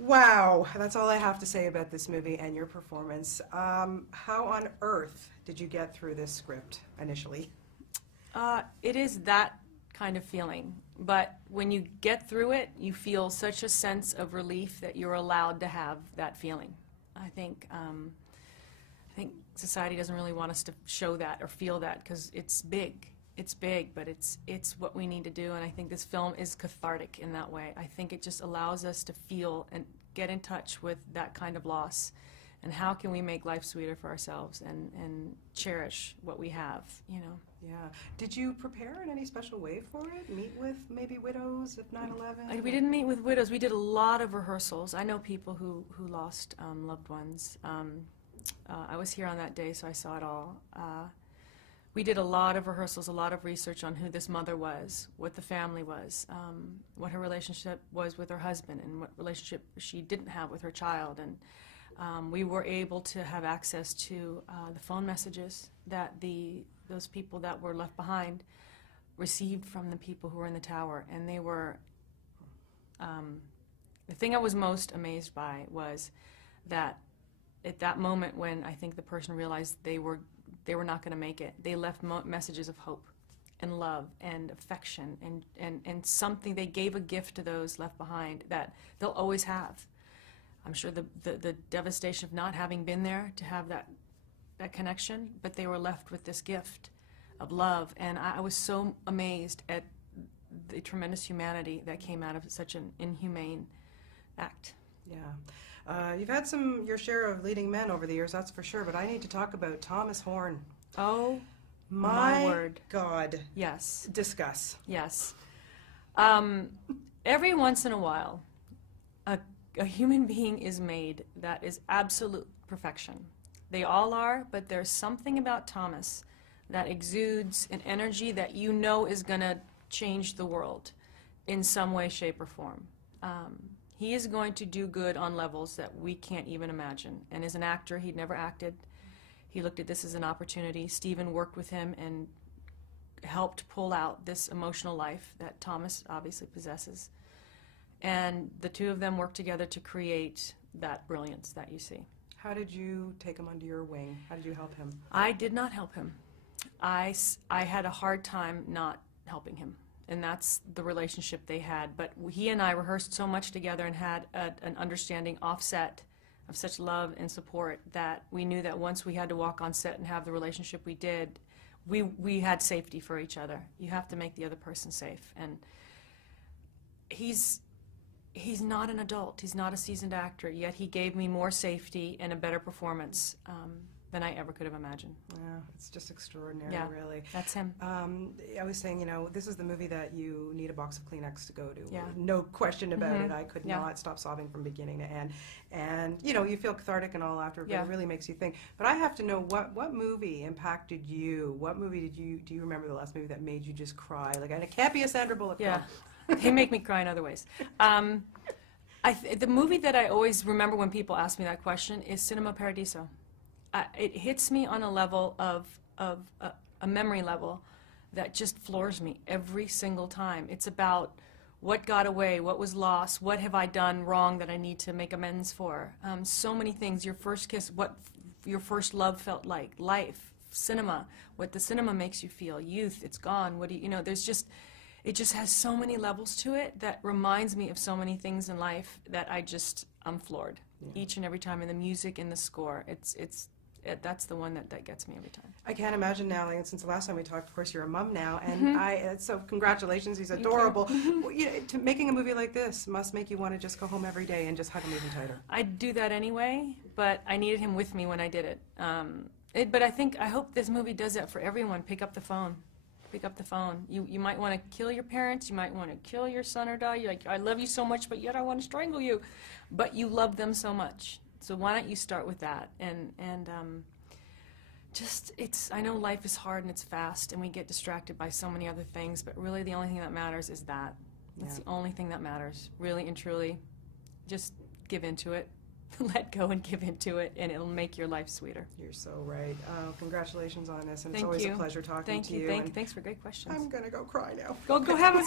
Wow, that's all I have to say about this movie and your performance. How on earth did you get through this script initially? It is that kind of feeling, but when you get through it, you feel such a sense of relief that you're allowed to have that feeling. I think society doesn't really want us to show that or feel that because it's big. It's big, but it's what we need to do, and I think this film is cathartic in that way. I think it just allows us to feel and get in touch with that kind of loss, and how can we make life sweeter for ourselves and cherish what we have, you know. Yeah. Did you prepare in any special way for it? Meet with maybe widows of 9/11? We didn't meet with widows. We did a lot of rehearsals. I know people who lost loved ones. I was here on that day, so I saw it all. We did a lot of rehearsals, a lot of research on who this mother was, what the family was, what her relationship was with her husband, and what relationship she didn't have with her child. And we were able to have access to the phone messages that those people that were left behind received from the people who were in the tower. And they were, the thing I was most amazed by was that at that moment when I think the person realized they were not going to make it, they left messages of hope and love and affection and something. They gave a gift to those left behind that they'll always have. I'm sure the devastation of not having been there to have that connection, but they were left with this gift of love, and I was so amazed at the tremendous humanity that came out of such an inhumane act. Yeah. You've had your share of leading men over the years, that's for sure, but I need to talk about Thomas Horn. Oh, my word. God. Yes. Discuss. Yes. Every once in a while, a human being is made that is absolute perfection. They all are, but there's something about Thomas that exudes an energy that you know is going to change the world in some way, shape, or form. He is going to do good on levels that we can't even imagine. And as an actor, he'd never acted. He looked at this as an opportunity. Stephen worked with him and helped pull out this emotional life that Thomas obviously possesses. And the two of them worked together to create that brilliance that you see. How did you take him under your wing? How did you help him? I did not help him. I had a hard time not helping him. And that's the relationship they had. But he and I rehearsed so much together and had an understanding offset of such love and support that we knew that once we had to walk on set and have the relationship we did, we had safety for each other. You have to make the other person safe. And he's not an adult. He's not a seasoned actor, yet he gave me more safety and a better performance than I ever could have imagined. Yeah, it's just extraordinary, yeah, really. That's him. I was saying, this is the movie that you need a box of Kleenex to go to. Yeah. No question about Mm-hmm. it. I could Yeah. not stop sobbing from beginning to end. And, you feel cathartic and all after, but Yeah. it really makes you think. But I have to know, what movie impacted you? What movie do you remember the last movie that made you just cry? Like, and it can't be a Sandra Bullock film. Yeah, they make me cry in other ways. The movie that I always remember when people ask me that question is Cinema Paradiso. It hits me on a level of a memory level that just floors me every single time. It's about what got away, what was lost, what have I done wrong that I need to make amends for. So many things. Your first kiss, what your first love felt like, life, cinema, what the cinema makes you feel, youth, it's gone. What do you there's just, it just has so many levels to it that reminds me of so many things in life that I'm floored. Yeah. Each and every time, in the music, in the score, that's the one that gets me every time. I can't imagine now, like, since the last time we talked, of course, you're a mom now, and so congratulations, he's adorable. Well, making a movie like this must make you want to just go home every day and just hug him even tighter. I'd do that anyway, but I needed him with me when I did it. But I hope this movie does that for everyone. Pick up the phone. Pick up the phone. You might want to kill your parents, you might want to kill your son or daughter. You're like, I love you so much, but yet I want to strangle you. But you love them so much. So why don't you start with that? And I know life is hard and it's fast and we get distracted by so many other things, but really the only thing that matters is that. That's the only thing that matters, really and truly. Just give into it. Let go and give into it, and it'll make your life sweeter. You're so right. Congratulations on this, and Thank it's always you. a pleasure talking to you. Thanks for great questions. I'm going to go cry now. Go have a